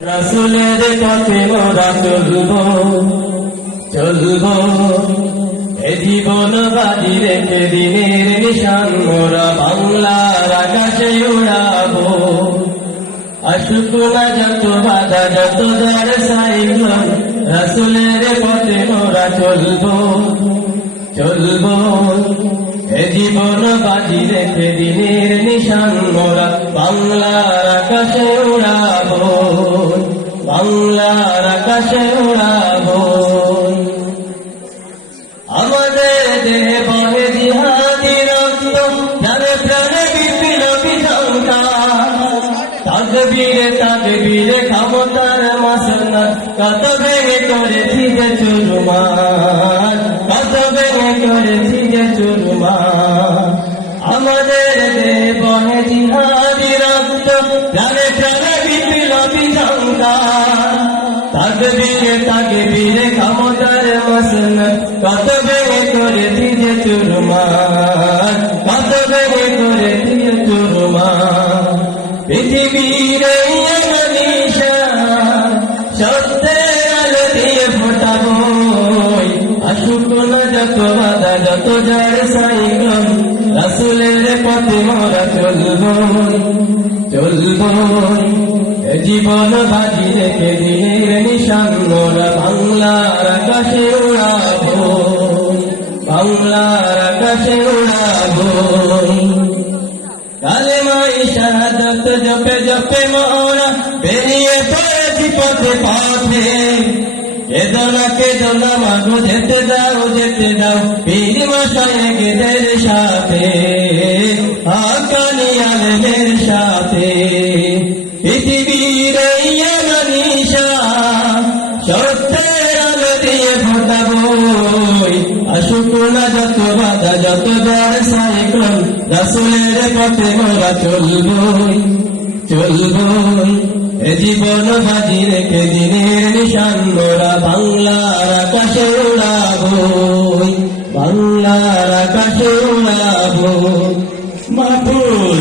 রাসূলের পথে মোরা চলবো চলবো, এ জীবন বাজি রেখে দিনের নিশান মোরা বাংলার আকাশে উড়াবো। আসুক না যত বাধা যত ঝড় সাইক্লোন, রাসূলের পথে মোরা চলবো চলবো, এ জীবন বাজি রেখে দিনের নিশান মোরা বাংলার আকাশে উড়াবো, বাংলার আকাশে উড়াবো। আমাদের দেহে বহে জিহাদি রক্ত, জানে প্রাণে বিপ্লবী ঝঙ্কার। তাকবীরে তাকবীরে ক্ষমতার মসনদ, কত ভেঙে করেছি যে চুরমার, কত ভেঙে করেছি যে চুরমার। আমাদের দেহে বহে জিহাদি রক্ত, জানে প্রাণে বিপ্লবী ঝঙ্কার। তাকবীরে তাকবীরে ক্ষমতার মসনদ, কত ভেঙে করেছি যে চুরমার, কত ভেঙে করেছি যে চুরমার। পৃথিবীর এই নিশান সত্যের আলো দিয়ে ফোটাবো। আসুক না যত বাধা যত ঝড় সাইক্লোন, রাসূলের পথে মোরা চলবো চলবো, এ জীবন বাজি রেখে দিনের নিশান মোরা বাংলার আকাশে উড়াবো, বাংলার আকাশে উড়াবো। কালেমায়ে শাহাদাত জপে জপে মোরা বেরিয়ে পড়েছি পথে পথে। কেদো না মাগো যেতে দাও পীর মাশায়েখদের সাথে, হাক্কানি আলেমের সাথে। পৃথিবীর এই নিশান সত্যের আলো দিয়ে ফোটাবো। আসুক না যত বাধা যত ঝড় সাইক্লোন, রাসূলের পথে মোরা চলবো চলবো, এ জীবন বাজি রেখে দিনের নিশান মোরা বাংলার আকাশে উড়াবো, বাংলার আকাশে উড়াবো। মাহফুজ